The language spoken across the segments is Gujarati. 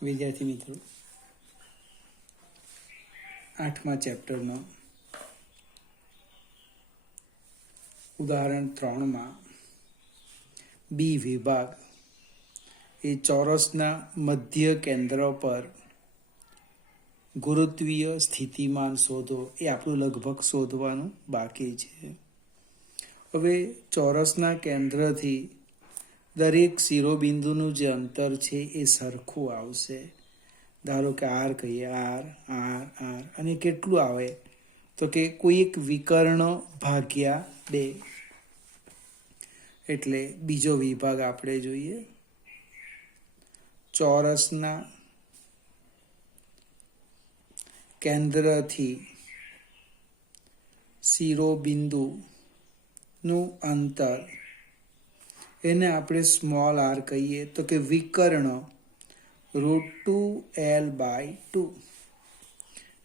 વિદ્યાર્થી મિત્રો, 8મા ચેપ્ટરનો ઉદાહરણ 3માં બી વિભાગ એ ચોરસના મધ્ય કેન્દ્ર પર ગુરુત્વીય સ્થિતિમાન શોધો એ આપણું લગભગ શોધવાનું બાકી છે. હવે ચોરસના કેન્દ્રથી દરેક શિરોબિંદુનું જે અંતર છે એ સરખું આવશે. ધારો કે આર કહીએ, આર આર આર, અને કેટલું આવે તો કે કોઈ એક વિકર્ણ ભાગ્યા 2. એટલે બીજો વિભાગ આપણે જોઈએ. ચોરસના કેન્દ્રથી શિરોબિંદુનું અંતર એને આપણે સ્મોલ આર કહીએ તો કે વિકર્ણ √2l/2.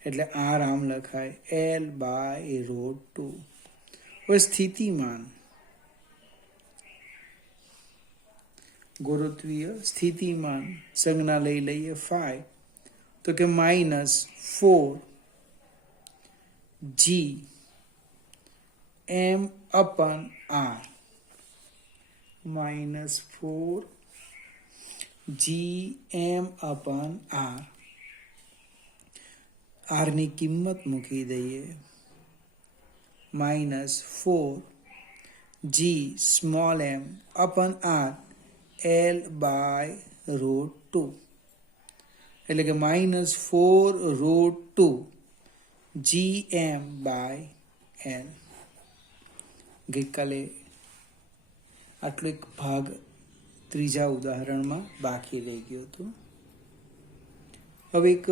એટલે આર આમ લખાય l/√2. હવે સ્થિતિમાન, ગુરુત્વીય સ્થિતિમાન સંજ્ઞા લઈ લઈએ phi, તો કે -4gm/r. -4gm/r. r ની કિંમત મૂકી દઈએ. -4g small m upon r l/√2. એટલે કે -4√2 gm/l. ગઈકાલે આટલો એક ભાગ ત્રીજા ઉદાહરણમાં બાકી રહી ગયો હતો. હવે એક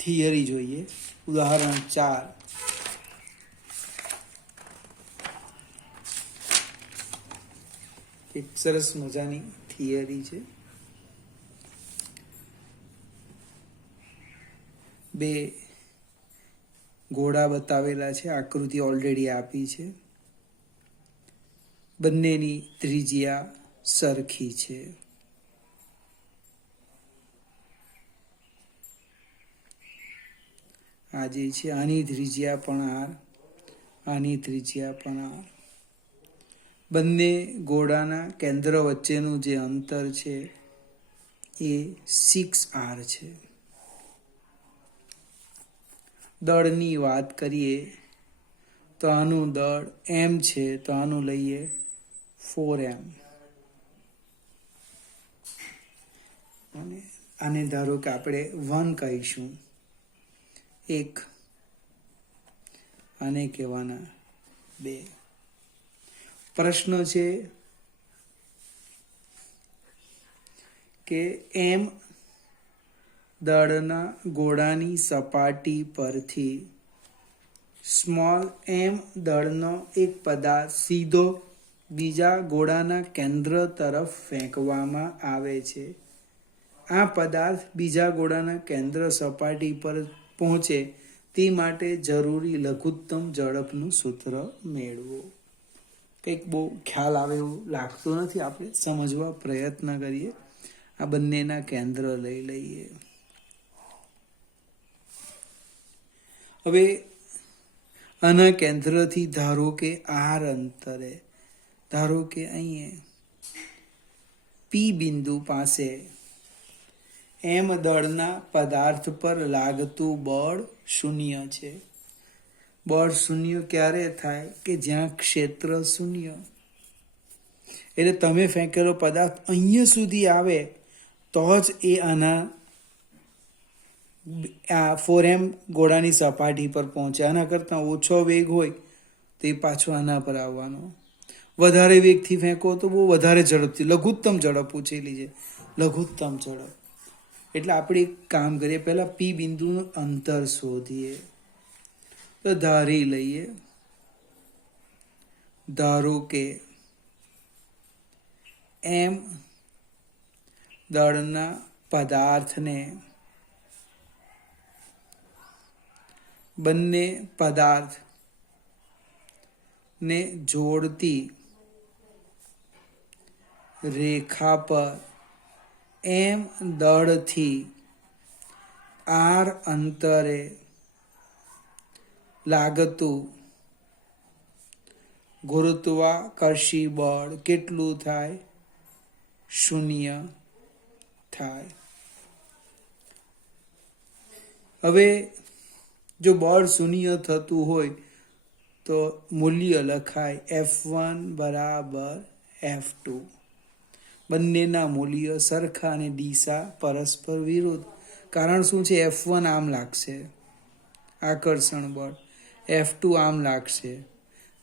થિયરી જોઈએ. ઉદાહરણ 4. એક સરસ મજાની થિયરી છે. બે ઘોડા બતાવેલા છે, આકૃતિ ઓલરેડી આપી છે. બંનેની ત્રિજ્યા સરખી છે. આ જે છે આની ત્રિજ્યા પણ આર, આની ત્રિજ્યા પણ આર. બંને ઘોડાના કેન્દ્ર વચ્ચેનું જે અંતર છે એ 6r છે. દળની વાત કરીએ તો આનું દળ m છે, તો આનું લઈએ 4m. અને આને ધારો કે આપણે 1 કહીશું, 1. આને કહેવાના 2. પ્રશ્ન છે કે m દળના ગોળાની સપાટી પરથી સ્મોલ m દળનો એક પદાર્થ સીધો બીજા ગોળાના કેન્દ્ર તરફ ફેંકવામાં આવે છે. આ પદાર્થ બીજા ગોળાના કેન્દ્ર સપાટી પર પહોંચે તે માટે જરૂરી લઘુત્તમ ઝડપનું સૂત્ર મેળવો. કંઈક બહુ ખ્યાલ આવે એવું લાગતું નથી. આપણે સમજવા પ્રયત્ન કરીએ. આ બંનેના કેન્દ્ર લઈ લઈએ. હવે આના કેન્દ્રથી ધારો કે આર અંતરે, ધારો કે અહીંયા પી બિંદુ પાસે એમ દળના પદાર્થ પર લાગતું બળ 0 છે. બળ 0 ક્યારે થાય કે જ્યાં ક્ષેત્ર 0. એટલે તમે ફેંકેલો પદાર્થ અહીંયા સુધી આવે તો જ એ આના 4m ગોળાની સપાટી પર પહોંચે. આના કરતાં ઓછો વેગ હોય તો એ પાછો આના પર આવવાનો. વધારે વેગથી ફેંકો તો બહુ વધારે ઝડપથી, લઘુત્તમ ઝડપ પૂછેલી છે, લઘુત્તમ ઝડપ. એટલે આપણે એક કામ કરીએ, પહેલા પી બિંદુનું અંતર શોધીએ. તો ધારી લઈએ, ધારો કે m દળના પદાર્થને બંને પદાર્થને જોડતી રેખા પર m દળથી આર અંતરે લાગતું ગુરુત્વાકર્ષી બળ કેટલું થાય? 0 થાય. હવે જો બળ 0 થતું હોય તો મૂલ્ય લખાય F1 બરાબર F2. બંનેના મૂલ્ય સરખા અને દિશા પરસ્પર વિરુદ્ધ. કારણ શું છે? F1 આમ લાગશે આકર્ષણ બળ, F2 આમ લાગશે.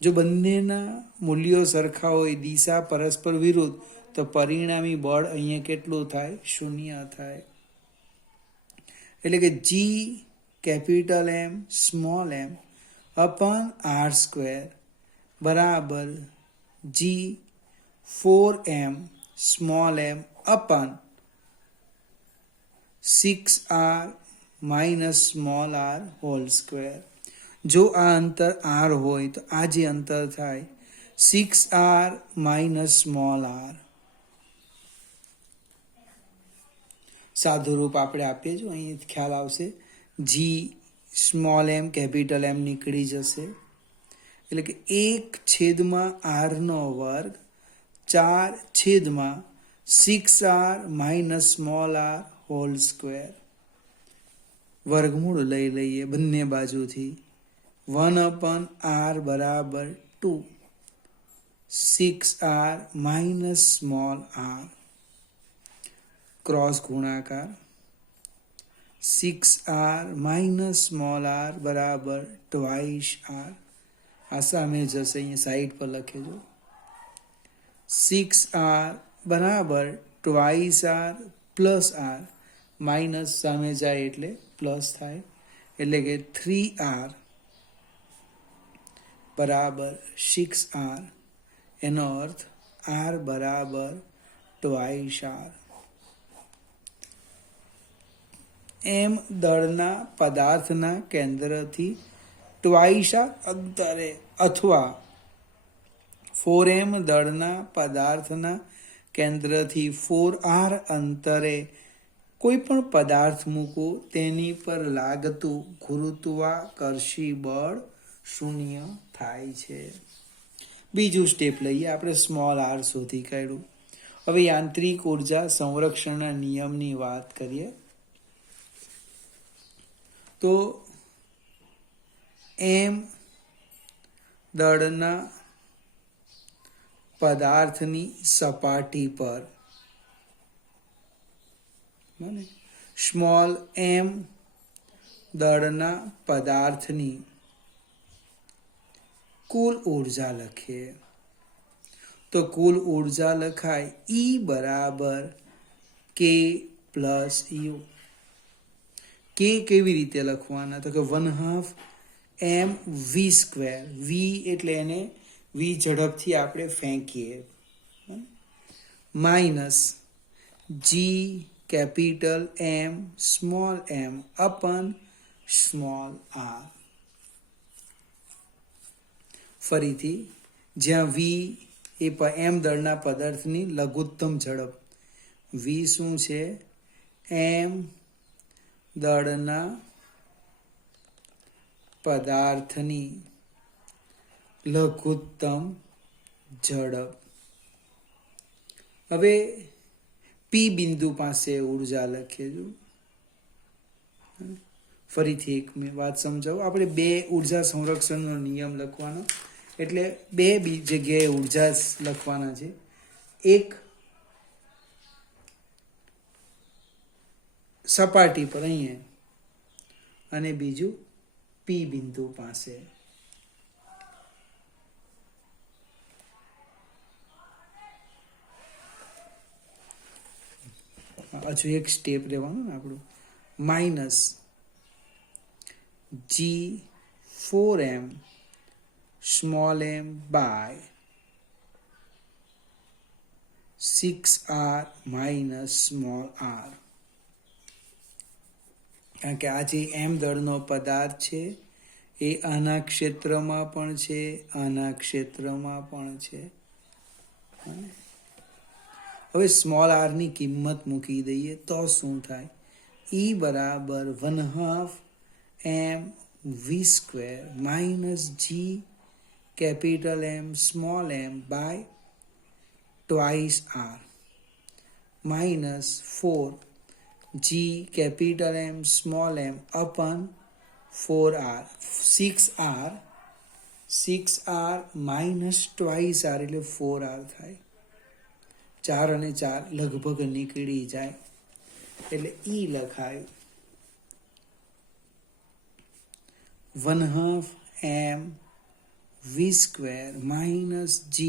જો બંનેના મૂલ્યો સરખા હોય, દિશા પરસ્પર વિરુદ્ધ, તો પરિણામી બળ અહીંયા કેટલું થાય? 0 થાય. એટલે કે G capital M small m અપન R² બરાબર G 4m small m upon 6r minus small r whole square. જો આ અંતર r હોય તો આ જે અંતર થાય 6r માઇનસ સ્મોલ r. સાદું રૂપ આપણે આપીએ જો અહીં ખ્યાલ આવશે. G small m capital M નીકળી જશે, એટલે કે 1/r² 4/6r minus small r whole square. વર્ગમૂળ લઈ લઈએ બંને બાજુથી. 1/r બરાબર 2, 6r minus small r. Cross ગુણાકાર 6r માઇનસ સ્મોલ r બરાબર 2r. આ સામે જશે, અહીંયા સાઈડ પર લખેજો. 6r બરાબર 2r પ્લસ r, માઇનસ સામે જાય એટલે પ્લસ થાય, એટલે કે 3r બરાબર 6r. એનો અર્થ r બરાબર 2r. m દળના પદાર્થના કેન્દ્રથી 2r અંતરે અથવા 4m દળના પદાર્થના કેન્દ્રથી 4r અંતરે કોઈ પણ પદાર્થ મૂકો, તેની પર લાગતું ગુરુત્વાકર્ષી બળ 0 થાય છે. બીજું સ્ટેપ લઈએ આપણે. સ્મોલ r શોધી કાઢ્યું. હવે યાંત્રિક ઉર્જા સંરક્ષણના નિયમની વાત કરીએ તો m દળના પદાર્થની સપાટી પર સ્મોલ m દળના પદાર્થની કુલ ઉર્જા લખીએ તો કુલ ઉર્જા લખાય E બરાબર K પ્લસ U. K કેવી રીતે લખવાના? તો કે 1/2 mv². v એટલે એને v ઝડપથી આપણે ફેંકીએ, minus g capital M small m upon small r. ફરીથી, જ્યાં v એ m દળના પદાર્થની લઘુત્તમ ઝડપ, v શું છે? m દળના પદાર્થની લઘુત્તમ ઝડપ. હવે P બિંદુ પાસે ઉર્જા લખીએ. ફરીથી એક વાત સમજાવું. આપણે બે ઉર્જા સંરક્ષણનો નિયમ લખવાનો, એટલે બે જગ્યાએ ઉર્જા લખવાના છે. એક સપાટી પર અહીંયા, અને બીજું P બિંદુ પાસે. હજુ એક સ્ટેપ રહેવાનું ને આપણું. Minus G4m small m by 6r minus small r. કારણ કે આ જે m દળનો પદાર્થ છે એ આના ક્ષેત્રમાં પણ છે, આના ક્ષેત્રમાં પણ છે. હવે સ્મોલ r ની કિંમત મૂકી દઈએ તો શું થાય? E બરાબર 1/2 mv² minus g capital M small m by twice r minus 4 g capital M small m upon 4r 6r minus twice r એટલે 4r થાય. 4 અને 4 લગભગ નીકળી જાય એટલે ઈ લખાયું 1/2 mv² minus g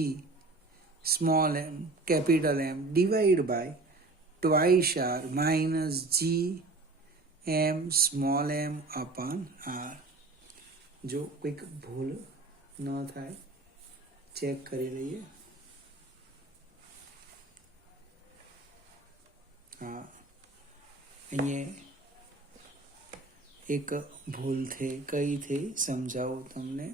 small m capital M divide by twice r minus g m small m upon r. જો કોઈક ભૂલ ન થાય ચેક કરી લઈએ. હા, અહીંયા એક ભૂલ થઈ. કઈ થઈ સમજાવું તમને.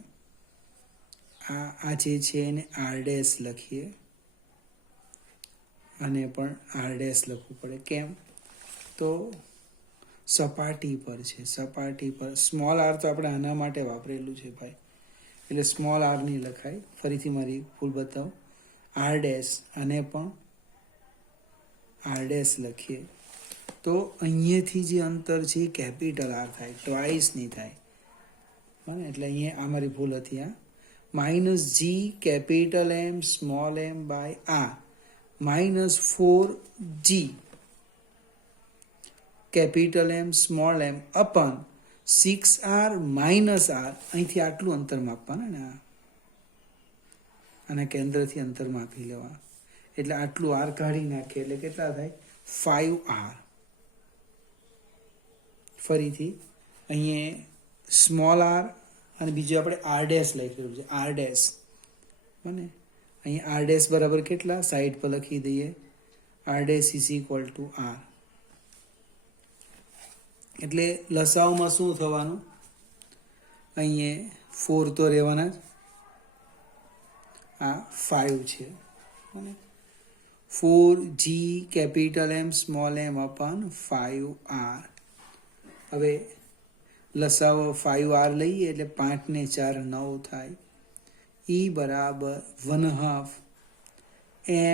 આ જે છે એને r ડેશ લખીએ અને પણ r ડેશ લખવું પડે. કેમ? તો સપાટી પર છે, સપાટી પર. સ્મોલ r તો આપણે આના માટે વાપરેલું છે ભાઈ, એટલે સ્મોલ r નહીં લખાય. ફરીથી મારી ભૂલ બતાવું. r ડેશ અને પણ r ડેશ લખીએ તો અહીંયાથી જે અંતર છે એ કેપિટલ R થાય, ટ્વાઇસ નહીં થાય. બરાબર, એટલે અહીંયા આ મારી ભૂલ હતી. આ minus G capital M small m by R minus 4g capital M small m upon 6r minus r. અહીંથી આટલું અંતર માપવાના ને, આના કેન્દ્રથી અંતર માપી લેવા. એટલે આટલું r કાઢી નાખીએ એટલે કેટલા થાય? 5r. ફરીથી અહીંયા સ્મોલ r અને બીજું આપણે r ડેશ લખેલું છે, r ડેશ. બને અહીંયા r ડેશ બરાબર કેટલા? સાઈડ પર લખી દઈએ. r dash is equal two r. એટલે લસાવમાં શું થવાનું? અહીંયા 4 તો રહેવાના જ, આ 5 છે. 4g capital M small m અપન 5r. હવે લસાવો 5r લઈએ એટલે 5 ને 4 9 થાય. E બરાબર 1/2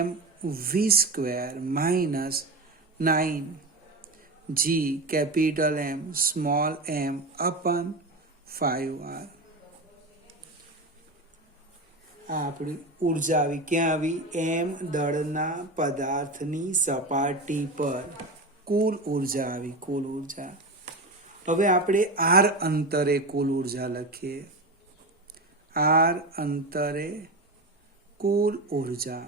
mv² minus 9g capital M small m અપન 5r. આ આપણી ઉર્જા આવી. ક્યાં આવી? m દળના પદાર્થની સપાટી પર કુલ ઉર્જા આવી, કુલ ઉર્જા. હવે આપણે r અંતરે કુલ ઉર્જા લખીએ. r અંતરે કુલ ઉર્જા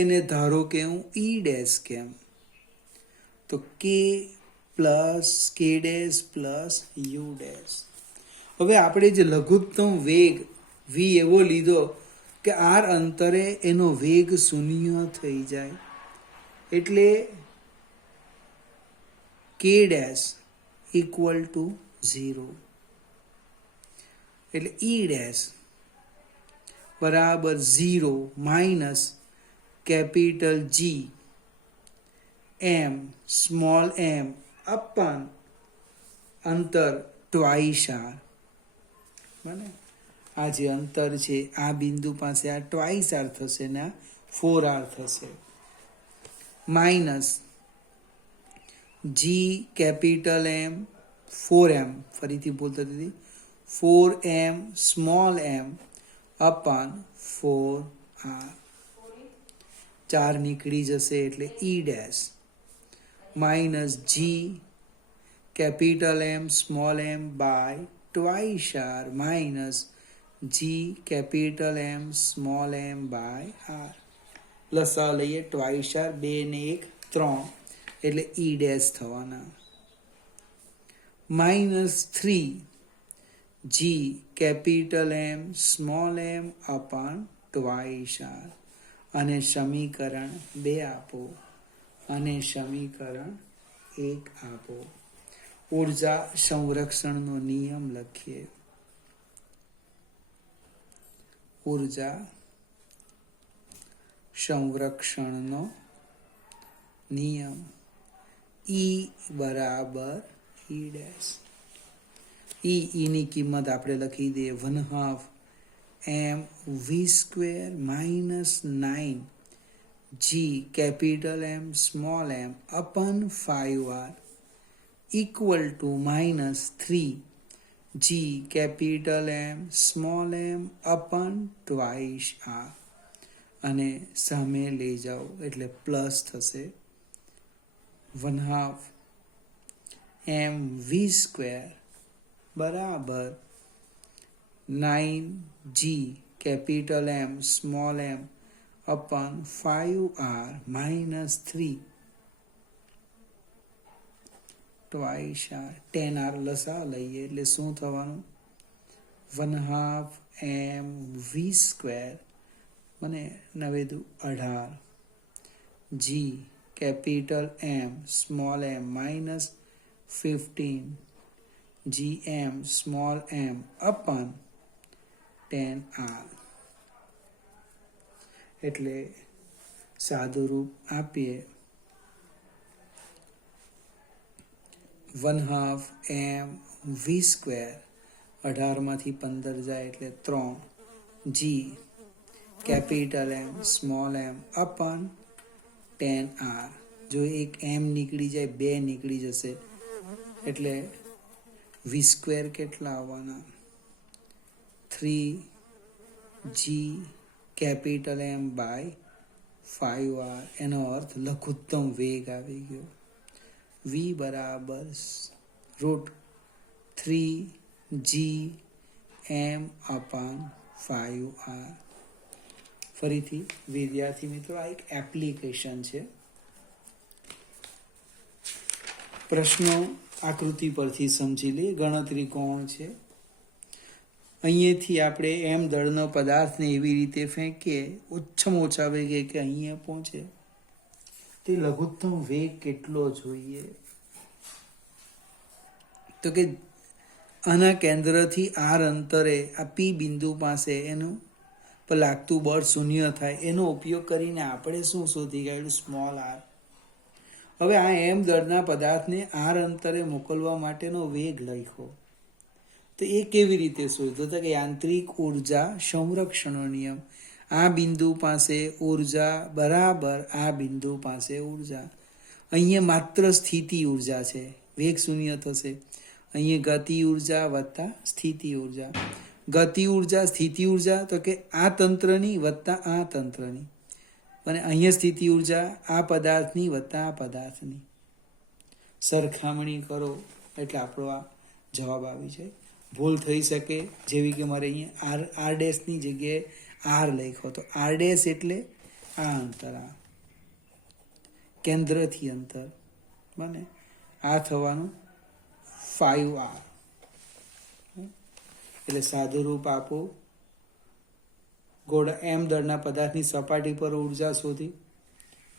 એને ધારો કે હું E ડેશ કેમ, તો k plus k dash plus u dash. હવે આપણે જે લઘુત્તમ વેગ v એવો લીધો કે r અંતરે એનો વેગ 0 થઈ જાય, એટલે k ડેશ ઇક્વલ ટુ 0. એટલે E ડેશ બરાબર 0 minus capital G m small m અપન અંતર ટ્વાઇસ r. બને આ જે અંતર છે આ બિંદુ પાસે આ ટ્વાઇસ r થશે ને આ 4r થશે. Minus g capital M 4m, ફરીથી બોલતો હતી, 4m small m upon 4r. 4 નીકળી જશે એટલે E dash minus g capital M small m by twice r minus g capital M small m by r. લસા લઈએ. ટ્વાઇસ r 2 ને 1 3 એટલે E ડેશ થવાના. Minus 3g capital M small m upon twice r. અને સમીકરણ 2 આપો અને સમીકરણ 1 આપો. ઉર્જા સંરક્ષણનો નિયમ લખીએ. ઉર્જા સંરક્ષણનો નિયમ ઈ બરાબર ઈ ડેશ. ઈની કિંમત આપણે લખી દઈએ 1/2 M V square minus 9 G capital M small M upon 5r equal to minus 3 G capital M small M upon twice R. અને સામે લઈ જાઓ એટલે પ્લસ થશે 1/2 એમ વી સ્ક્વેર બરાબર 9g capital M small M upon 5r minus 3 twice R. 10r લસા લઈએ એટલે શું થવાનું 1/2 એમ વી સ્ક્વેર મને 9 દુ 18 જી કેપિટલ એમ સ્મોલ એમ માઇનસ 15 જી એમ સ્મોલ એમ અપન 10r. એટલે સાદું રૂપ આપીએ 1/2 એમ વી સ્ક્વેર 18 માંથી 15 જાય એટલે 3 G capital M small M અપન 10r. જો એક એમ નીકળી જાય 2 નીકળી જશે એટલે વી સ્ક્વેર કેટલા આવવાના 3g capital M by 5r. એનો અર્થ લઘુત્તમ વેગ આવી ગયો. વી બરાબર √3g એમ અપન 5r. ફરીથી વિદ્યાર્થી મિત્રો આ એક એપ્લિકેશન છે. પ્રશ્નો આકૃતિ પરથી સમજી લઈએ. ગણતરી કોણ છે. અહીંયાથી આપણે એમ દળનો પદાર્થને એવી રીતે ફેંકીએ ઓછામાં ઓછા વેગે કે અહીંયા પહોંચે તે લઘુત્તમ વેગ કેટલો જોઈએ તો કે આના કેન્દ્રથી આર અંતરે આ પી બિંદુ પાસે એનું પર લાગતું બળ 0 થાય એનો ઉપયોગ કરીને આપણે શું શોધી કાઢ્યું સ્મોલ આર. હવે આ એમ દળના પદાર્થને આર અંતરે મોકલવા માટેનો વેગ લખ્યો તો એ કેવી રીતે શોધ્યો તો કે યાંત્રિક ઉર્જા સંરક્ષણનો નિયમ. આ બિંદુ પાસે ઉર્જા બરાબર આ બિંદુ પાસે ઉર્જા. અહીંયા માત્ર સ્થિતિ ઉર્જા છે વેગ 0 થશે. અહીંયા ગતિ ઉર્જા વત્તા સ્થિતિ ઉર્જા. ગતિ ઉર્જા સ્થિતિ ઉર્જા તો કે આ તંત્રની વત્તા આ તંત્રની અને અહીંયા સ્થિતિ ઉર્જા આ પદાર્થની વત્તા આ પદાર્થની સરખામણી કરો એટલે આપણો આ જવાબ આવી જાય. ભૂલ થઈ શકે જેવી કે મારે અહીંયા આર ડેશની જગ્યાએ આર લખ્યો તો આર ડેશ એટલે આ અંતર આ કેન્દ્રથી અંતર બને આ થવાનું 5r. એટલે સાદું રૂપ આપો ગોળા એમ દળના પદાર્થની સપાટી પર ઉર્જા શોધી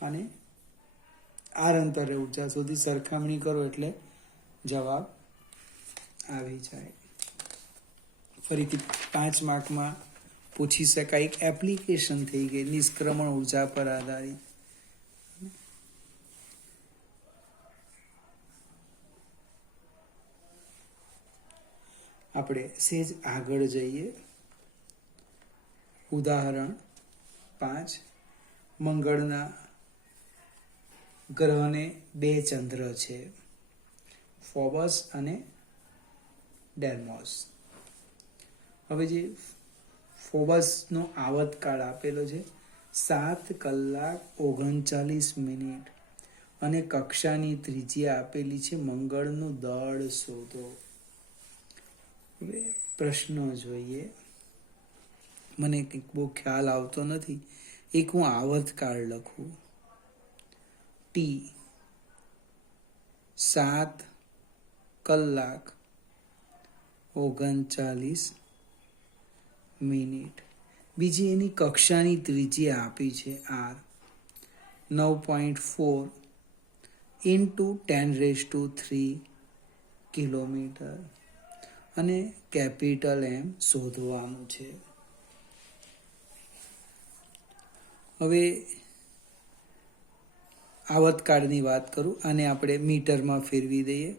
અને આર અંતરે ઉર્જા શોધી સરખામણી કરો એટલે જવાબ આવી જાય. ફરીથી 5 માર્કમાં પૂછી શકાય એક એપ્લિકેશન થઈ ગઈ નિષ્ક્રમણ ઉર્જા પર આધારિત. આપણે સેજ આગળ જઈએ. ઉદાહરણ 5. મંગળના ગ્રહને 2 ચંદ્ર છે ફોબસ અને ડેર્મોસ. હવે જે ફોબસનો આવતકાળ આપેલો છે 7 કલાક 39 મિનિટ અને કક્ષાની ત્રિજ્યા આપેલી છે. મંગળનું દળ શોધો. હવે પ્રશ્નો જોઈએ. મને કંઈક બહુ ખ્યાલ આવતો નથી. એક હું આવર્તકાળ લખું. ટી 7 કલાક 39 મિનિટ. બીજી એની કક્ષાની ત્રિજ્યા આપી છે આર 9.4 ઇન્ટુ 10⁻³ કિલોમીટર અને કેપિટલ એમ શોધવાનું છે. હવે આવતકાળની વાત કરું, આને આપણે મીટરમાં ફેરવી દઈએ.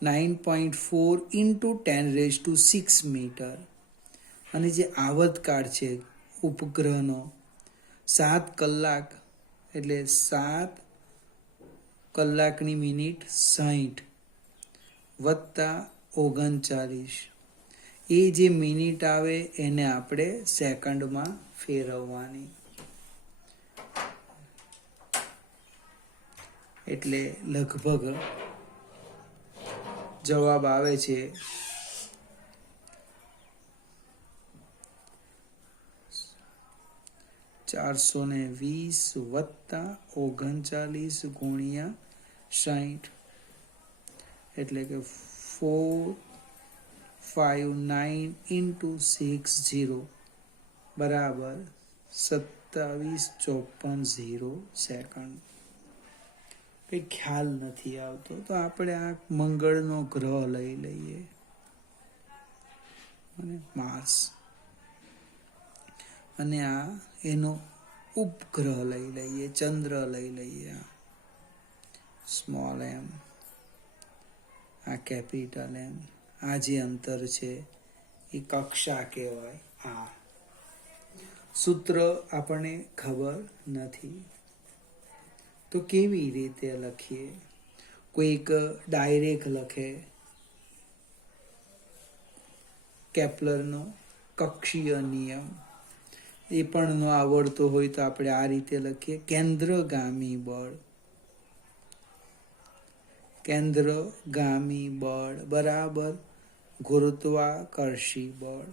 9.4 ઇન્ટુ 10⁶ મીટર. અને જે આવતકાળ છે ઉપગ્રહનો 7 કલાક એટલે 7 કલાકની મિનિટ 60 વત્તા 39, એ જે મિનિટ આવે એને આપણે સેકન્ડમાં ફેરવવાની. એટલે લગભગ જવાબ આવે છે 420 વત્તા 39 ગુણ્યા 60, એટલે કે 459 ઇન્ટુ 60 બરાબર 2754 સેકન્ડ. કંઈ ખ્યાલ નથી આવતો તો આપણે આ મંગળનો ગ્રહ લઈ લઈએ અને માર્સ, અને આ એનો ઉપગ્રહ લઈ લઈએ, ચંદ્ર લઈ લઈએ. સ્મોલ એમ, આ કેપિટલ એમ. આ જે અંતર છે એ કક્ષા કહેવાય. આ સૂત્ર આપણને ખબર નથી તો કેવી રીતે લખીએ? કોઈક ડાયરેક્ટ લખે કેપ્લરનો કક્ષીય નિયમ, એ પણ ન આવડતો હોય તો આપણે આ રીતે લખીએ કેન્દ્રગામી બળ. કેન્દ્રગામી બળ બરાબર ગુરુત્વાકર્ષી બળ.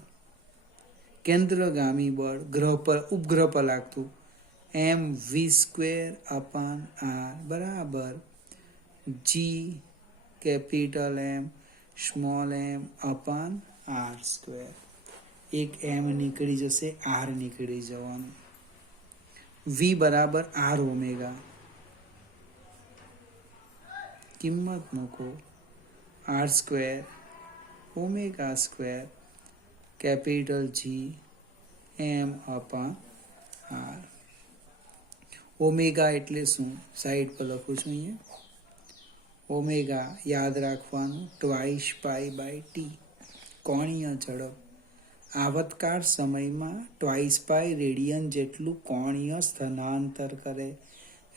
કેન્દ્રગામી બળ ગ્રહ પર ઉપગ્રહ પર લાગતું mv²/r બરાબર g capital M small m અપાન r². એક m નીકળી જશે, r નીકળી જવાનું. v બરાબર r ઓમેગા, કિંમત મૂકો r² ω² capital G m upon r. Omega એટલે શું? સાઈડ પર લખું છું અહીંયા. ઓમેગા યાદ રાખવાનું 2π/t કોણીય ઝડપ. આવતકાળ સમયમાં 2π રેડિયન જેટલું કોણીય સ્થાનાંતર કરે,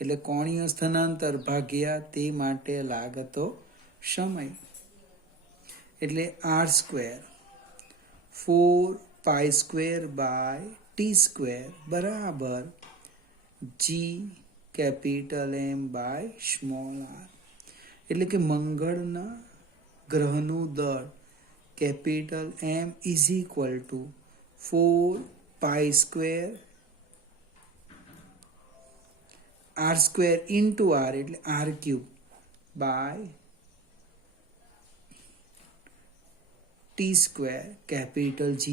એટલે કોણીય સ્થાનાંતર ભાગ્યા તે માટે લાગતો સમય, એટલે r², 4π²/t² બરાબર g capital M by small r. એટલે કે મંગળના ગ્રહનું દળ capital M is equal to 4π² r² into r એટલે r³ by t² capital G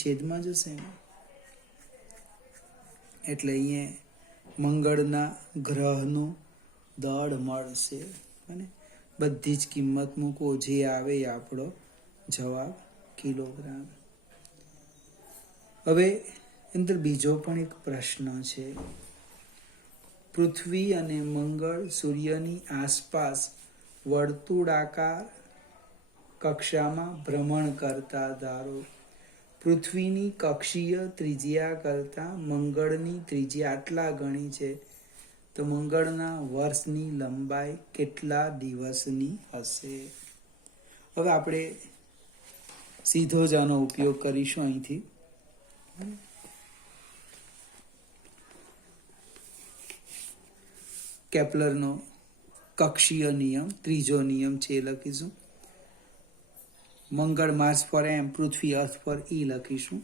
છેદમાં જશે, એટલે અહીંયા મંગળના ગ્રહનું દળ મળશે. અને બધી જ કિંમત મૂકો, જે આવે એ આપણો જવાબ કિલોગ્રામ. હવે અંદર બીજો પણ એક પ્રશ્ન છે. પૃથ્વી અને મંગળ સૂર્યની આસપાસ વર્તુળાકાર કક્ષામાં ભ્રમણ કરતા ધારો. પૃથ્વીની કક્ષીય ત્રિજ્યા કરતાં મંગળની ત્રિજ્યા આટલા ગણી છે, તો મંગળના વર્ષની લંબાઈ કેટલા દિવસની હશે? હવે આપણે સીધો જ આનો ઉપયોગ કરીશું અહીંથી. કેપ્લરનો કક્ષીય નિયમ, ત્રીજો નિયમ છે એ લખીશું. મંગળ માર્સ પર M, પૃથ્વી અર્થ પર E લખીશું.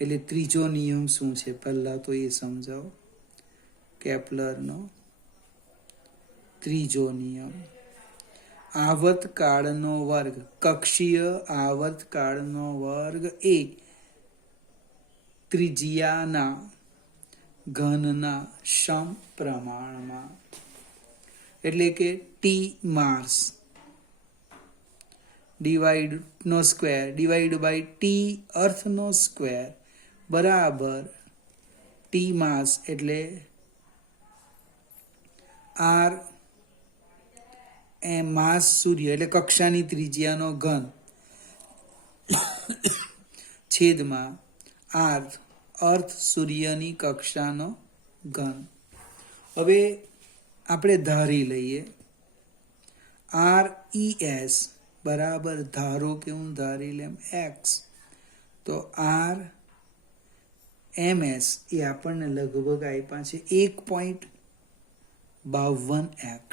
એટલે ત્રીજો નિયમ શું છે પહેલા તો એ સમજાવો. કેપ્લરનો ત્રીજો નિયમ, આવતકાળનો વર્ગ, કક્ષીય આવતકાળનો વર્ગ એ ત્રિજ્યાના ઘનના સમપ્રમાણમાં, એટલે કે t માસ નો સ્ક્વેર ડિવાઈડ બાય t અર્થનો સ્ક્વેર બરાબર t માસ એટલે આર એ માસ સૂર્ય એટલે કક્ષાની ત્રિજ્યાનો ઘન છેદમાં આર અર્થ સૂર્યની કક્ષાનો ઘન. હવે આપણે ધારી લઈએ આર ઈ એસ બરાબર, ધારો કે હું ધારી લેમ એક્સ, તો આર એમ એસ એ આપણને લગભગ આપ્યા છે 1.52x.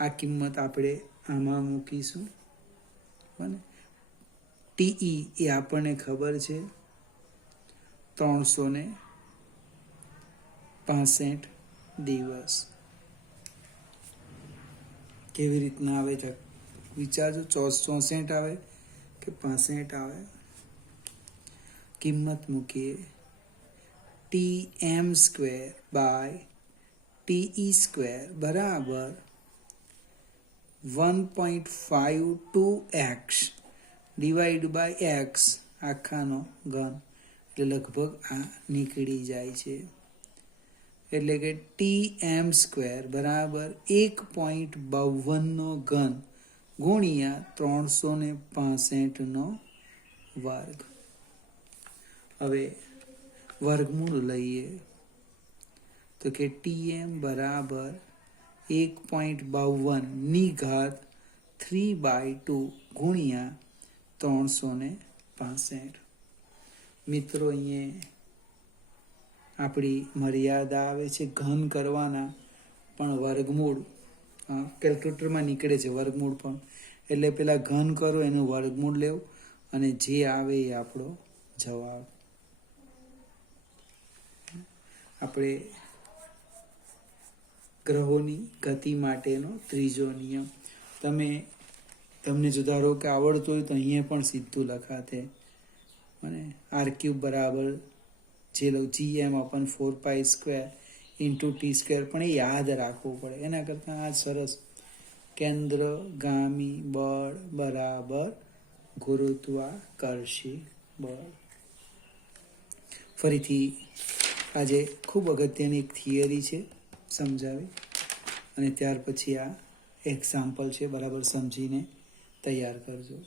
આ કિંમત આપણે આમાં મૂકીશું. બને ટીઈ એ આપણને ખબર છે 365 દિવસ. કેવી રીતના આવે છે વિચારજો, 64 આવે કે 65 આવે. કિંમત મૂકીએ TM² બાય TE² બરાબર 1.52x ડિવાઈડ બાય એક્સ આખાનો ઘન, એટલે લગભગ આ નીકળી જાય છે. એટલે કે TM² બરાબર 1.52નો ઘન ગુણ્યા 365નો વર્ગ. હવે વર્ગમૂળ લઈએ તો કે TM બરાબર 1.52 ઘાત 3/2 ગુણ્યા 365. મિત્રો અહીંયા આપણી મર્યાદા આવે છે ઘન કરવાના, પણ વર્ગમૂળ કેલ્ક્યુલેટરમાં નીકળે છે વર્ગમૂળ પણ, એટલે પેલા ઘન કરો એનું વર્ગમૂળ લેવું અને જે આવે એ આપણો જવાબ. આપણે ગ્રહોની ગતિ માટેનો ત્રીજો નિયમ, તમને જો ધારો કે આવડતું હોય તો અહીંયા પણ સીધું લખાતે અને r³ બરાબર જે GM/4π² ઇન્ટુ T² પણ એ યાદ રાખવું પડે. એના કરતાં આ સરસ કેન્દ્રગામી બળ બરાબર ગુરુત્વાકર્ષી બળ. ફરીથી આજે ખૂબ અગત્યની એક થિયરી છે સમજાવી, અને ત્યાર પછી આ એક્ઝામ્પલ છે બરાબર સમજીને તૈયાર કરજો.